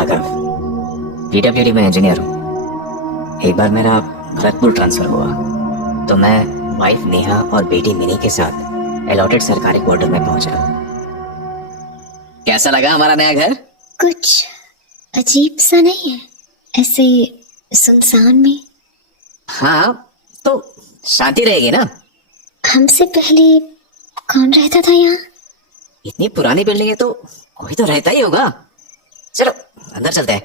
Raghav, PWD में engineer हूँ। एक बार मेरा भरतपुर ट्रांसफर हुआ तो मैं वाइफ नेहा और बेटी मिनी के साथ अलॉटेड सरकारी क्वार्टर में पहुंचा। कैसा लगा हमारा नया घर? कुछ अजीब सा नहीं है, ऐसे सुनसान में? हाँ, तो शांति रहेगी ना। हमसे पहले कौन रहता था यहाँ? इतनी पुरानी बिल्डिंग है तो कोई तो रहता ही होगा। चलो अंदर चलते हैं।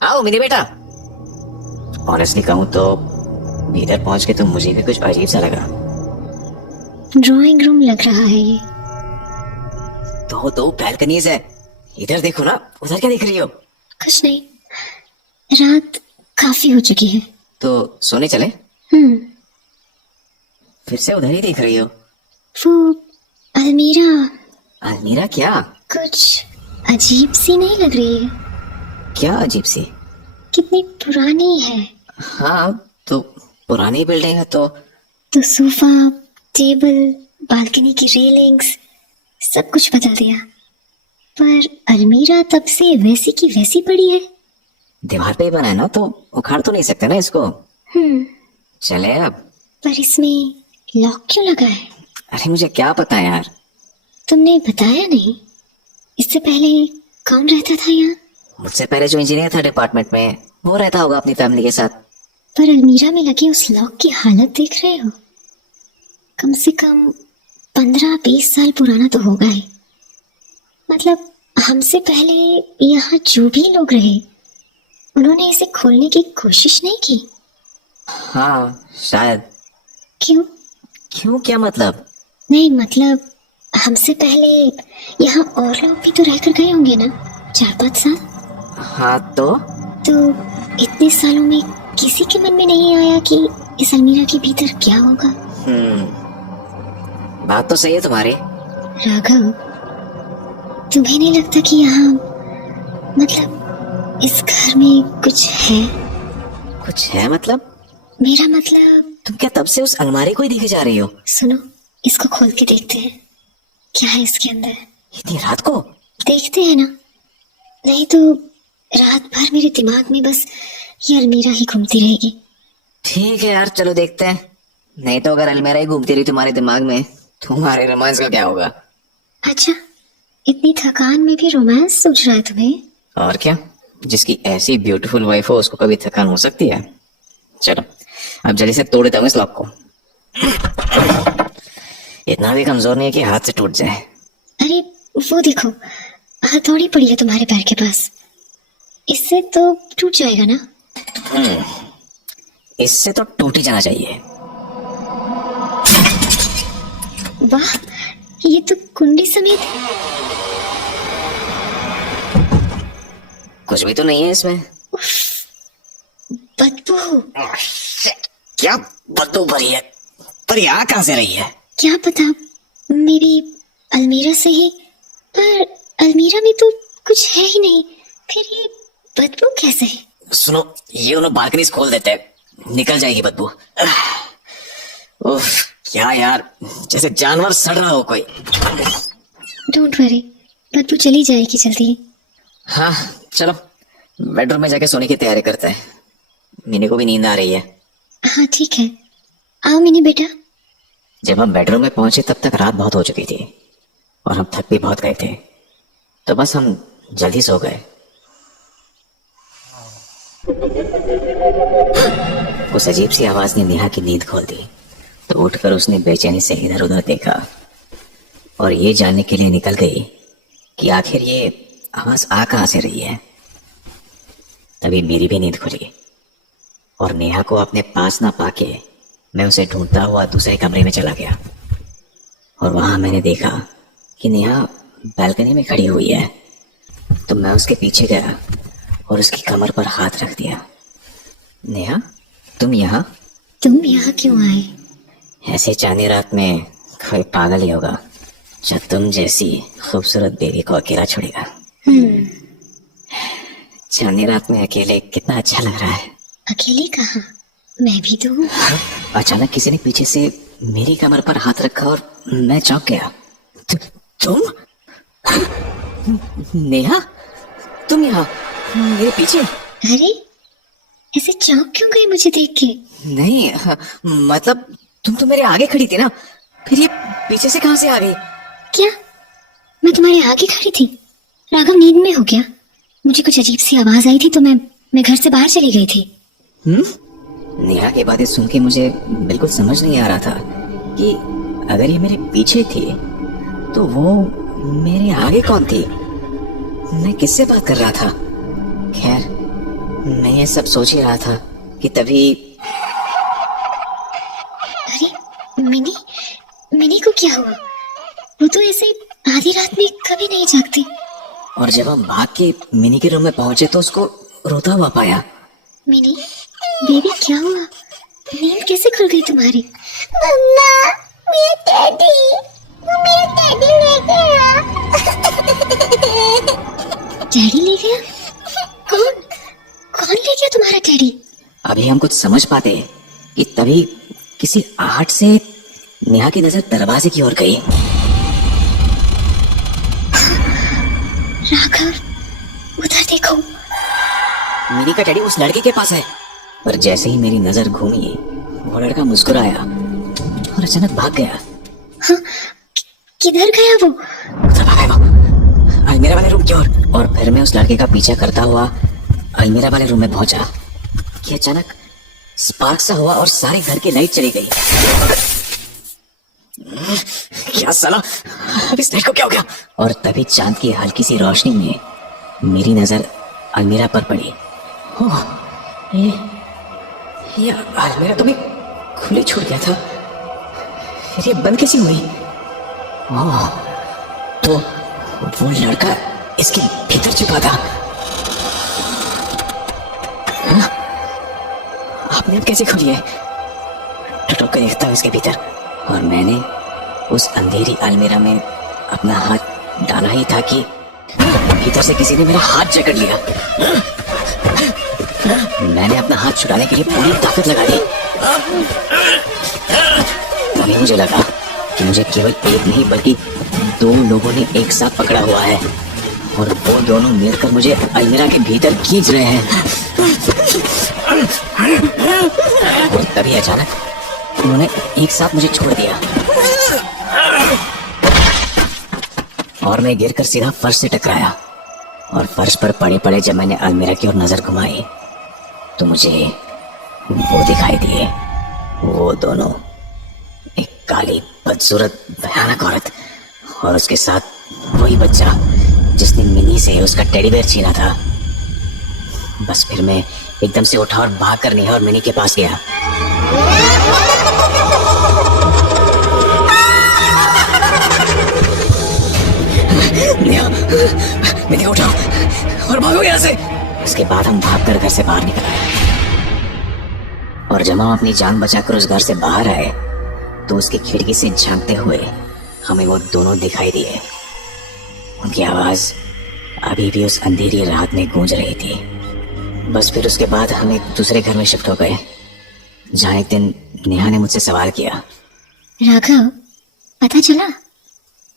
आओ मिनी बेटा। ऑनेस्टली कहूँ तो इधर पहुंच के तो मुझे भी कुछ अजीब सा लगा। ड्राइंग रूम लग रहा है ये। दो बैल्कनीज है। इधर देखो ना, उधर क्या देख रही हो? कुछ नहीं, रात काफी हो चुकी है। तो सोने चले? फिर से उधर ही देख रही हो? वो अलमीरा। अलमीरा क्या? कुछ अजीब सी नहीं लग रही है? क्या अजीब सी? कितनी पुरानी है। हाँ, तो पुरानी बिल्डिंग है तो सोफा, टेबल, बालकनी की रेलिंग्स सब कुछ बदल दिया, पर अलमीरा तब से वैसी की वैसी पड़ी है। दीवार पे ही बना है ना, तो उखाड़ तो नहीं सकते ना इसको। चले अब। पर इसमें लॉक क्यों लगा है? अरे मुझे क्या पता यार। तुमने बताया नहीं? इससे पहले कौन रहता था यहाँ? मुझसे पहले जो इंजीनियर था डिपार्टमेंट में, वो रहता होगा अपनी फैमिली के साथ। पर अलमीरा में लगे उस लॉक की हालत देख रहे हो? कम से कम 15-20 साल पुराना तो होगा ही। मतलब हमसे पहले यहाँ जो भी लोग रहे, उन्होंने इसे खोलने की कोशिश नहीं की। हाँ शायद। क्यों क्या मतलब? नहीं मतलब हमसे पहले यहाँ और लोग भी तो रहकर गए होंगे ना, 4-5 साल। हाँ तो इतने सालों में किसी के मन में नहीं आया कि इस अलमीरा के भीतर क्या होगा? बात तो सही है तुम्हारी। राघव, तुम्हें नहीं लगता कि यहाँ मतलब इस घर में कुछ है? कुछ है मतलब? मेरा मतलब तुम क्या तब से उस अलमारी को ही देखे जा रही हो? सुनो, इसको खोल के देखते हैं क्या है इसके अंदर। इतनी रात को? देखते हैं ना, नहीं तो रात भर मेरे दिमाग में बस ये अलमीरा ही घूमती रहेगी। ठीक है यार, चलो देखते हैं। नहीं तो अगर अलमीरा ही घूमती रही तुम्हारे दिमाग में, तुम्हारे रोमांस का क्या होगा? अच्छा, इतनी थकान में भी रोमांस सूझ रहा है तुम्हें? और क्या, जिसकी ऐसी ब्यूटीफुल वाइफ हो उसको कभी थकान हो सकती है? चलो अब जल्दी से तोड़ देता हूँ इस लॉक को। इतना भी कमजोर नहीं है कि हाथ से टूट जाए। अरे वो देखो, हथौड़ी पड़ी है तुम्हारे पैर के पास। इससे तो टूट जाएगा ना? इससे तो टूट ही जाना चाहिए। वाह, ये तो कुंडी समेत। कुछ भी तो नहीं है इसमें। बदबू। क्या बदबू भरी है? पर ये आ कहां से रही है? क्या पता, मेरी अलमीरा से ही। पर अलमीरा में तो कुछ है ही नहीं, फिर ये बदबू कैसे? सुनो, ये उन्हें बालकनी खोल देते हैं, निकल जाएगी बदबू। उफ, क्या यार, जैसे जानवर सड़ रहा हो कोई। डोंट वरी, बदबू चली जाएगी जल्दी। हाँ चलो बेडरूम में जाके सोने की तैयारी करते हैं। मिनी को भी नींद आ रही है। हाँ ठीक है, आओ मिनी बेटा। जब हम बेडरूम में पहुंचे तब तक रात बहुत हो चुकी थी और हम थक भी बहुत गए थे, तो बस हम जल्दी सो गए। उस अजीब सी आवाज ने नेहा की नींद खोल दी, तो उठकर उसने बेचैनी से इधर उधर देखा और ये जानने के लिए निकल गई कि आखिर ये आवाज आ कहां से रही है। तभी मेरी भी नींद खुली और नेहा को अपने पास ना पाके मैं उसे ढूंढता हुआ दूसरे कमरे में चला गया। और वहां मैंने देखा कि नेहा बालकनी में खड़ी हुई है, तो मैं उसके पीछे गया और उसकी कमर पर हाथ रख दिया। नेहा, तुम यहाँ क्यों आए? ऐसे चांदी रात में कोई पागल ही होगा जो तुम जैसी खूबसूरत बेबी को अकेला छोड़ेगा। चांदी रात में अकेले कितना अच्छा लग रहा है। अकेले कहाँ, मैं भी तो हूँ। अचानक किसी ने पीछे से मेरी कमर पर हाथ रखा और मैं चौंक गया। तुम? नेहा, तुम यहाँ? मेरे पीछे? अरे ऐसे चौंक क्यों गई मुझे देख के? नहीं, मतलब तुम तो मेरे आगे खड़ी थी ना, फिर ये पीछे से कहां से आ गई? क्या मैं तुम्हारे आगे खड़ी थी? राघव नींद में हो क्या? मुझे कुछ अजीब सी आवाज आई थी तो मैं घर से बाहर चली गई थी। नेहा की बातें सुन के मुझे बिल्कुल समझ नहीं आ रहा था कि अगर ये मेरे पीछे थी तो वो मेरे आगे कौन थी, मैं किससे बात कर रहा था। खैर, मैं ये सब सोच ही रहा था कि तभी अरे मिनी, मिनी को क्या हुआ? वो तो ऐसे आधी रात में कभी नहीं जागती। और जब हम भाग के मिनी के रूम में पहुंचे तो उसको रोता हुआ पाया। मिनी बेबी क्या हुआ? नींद कैसे खुल गई तुम्हारी? मम्मा मेरा टेडी ले गया। टेडी ले गया? कौन ले गया तुम्हारा टेडी? अभी हम कुछ समझ पाते कि तभी किसी आहट से नेहा की नजर दरवाजे की ओर गई। राघव उधर देखो। मिनी का टेडी उस लड़के के पास है। पर जैसे ही मेरी नजर घूमी वो लड़का मुस्कुराया और अचानक भाग गया। हाँ, किधर गया वो? उधर भागा वो अलमीरा वाले रूम की ओर। और फिर मैं उस लड़के का पीछा करता हुआ अलमीरा वाले रूम में पहुंचा कि अचानक स्पार्क सा हुआ और सारे घर की लाइट चली गई। क्या साला, अब इस लाइट को क्या हो गया? और तभी चांद की हल्की सी रोशनी में मेरी नजर अलमीरा पर पड़ी। ओह, ये अलमीरा तो मैं खुली छोड़ गया था, फिर ये बंद कैसी हुई? ओह, तो वो लड़का इसके भीतर छुपा था। हाँ? आपने अब कैसे खोली है? टुटो कर देखता हूँ इसके भीतर। और मैंने उस अंधेरी अलमीरा में अपना हाथ डाला ही था कि भीतर से किसी ने मेरा हाथ जकड़ लिया। मैंने अपना हाथ छुड़ाने के लिए पूरी ताकत लगा दी। तभी मुझे लगा कि मुझे केवल एक नहीं बल्कि दो लोगों ने एक साथ पकड़ा हुआ है और वो दोनों मिलकर मुझे अलमीरा के भीतर खींच रहे हैं। और तभी अचानक उन्होंने एक साथ मुझे छोड़ दिया और मैं गिरकर सीधा फर्श से टकराया। और फर्श पर पड़े पड़े जब मैंने अलमीरा की ओर नजर घुमाई तो मुझे वो दिखाई दिए, वो दोनों, एक काली बदसूरत भयानक औरत और उसके साथ वही बच्चा जिसने मिनी से उसका टेडी बेयर छीना था। बस फिर मैं एकदम से उठा और भाग कर नेहा और मिनी के पास गया। नेहा, मिनी उठाओ और भागो यहाँ से। उसके बाद हम भागकर घर से बाहर निकल आए और जब हम अपनी जान बचाकर उस घर से बाहर आए तो उसकी खिड़की से झांकते हुए हमें वो दोनों दिखाई दिए। उनकी आवाज अभी भी उस अंधेरी रात में गूंज रही थी। बस फिर उसके बाद हम एक दूसरे घर में शिफ्ट हो गए जहाँ एक दिन नेहा ने मुझसे सवाल किया, राघव पता चला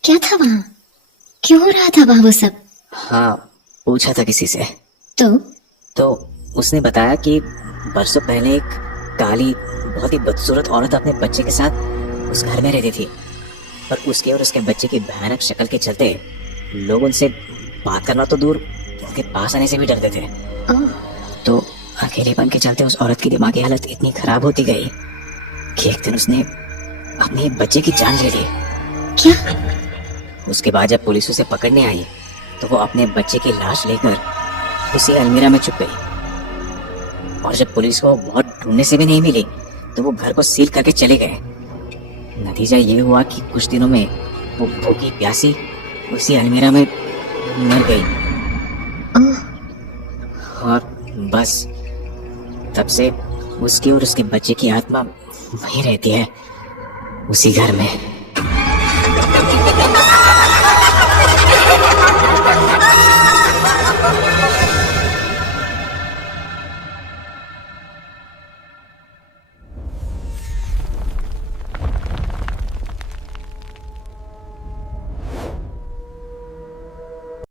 क्या था वहाँ? क्यों हो रहा था वहाँ वो सब? हाँ, पूछा था किसी से तो उसने बताया कि बरसों पहले एक काली बहुत ही बदसूरत औरत अपने बच्चे के साथ उस घर में रहती थी। पर उसके और उसके बच्चे की भयानक शक्ल के चलते लोग उनसे बात करना तो दूर उनके पास आने से भी डरते थे। तो अकेलेपन के चलते उस औरत की दिमागी हालत इतनी खराब होती गई कि एक दिन उसने अपने बच्चे की जान ले ली। क्या? उसके बाद जब पुलिस उसे पकड़ने आई तो वो अपने बच्चे की लाश लेकर उसी अलमीरा में छुप गई। और जब पुलिस को बहुत ढूंढने से भी नहीं मिली तो वो घर को सील करके चले गए। नतीजा ये हुआ कि कुछ दिनों में वो भूखी प्यासी उसी अलमीरा में मर गई। और बस तब से उसकी और उसके बच्चे की आत्मा वहीं रहती है, उसी घर में।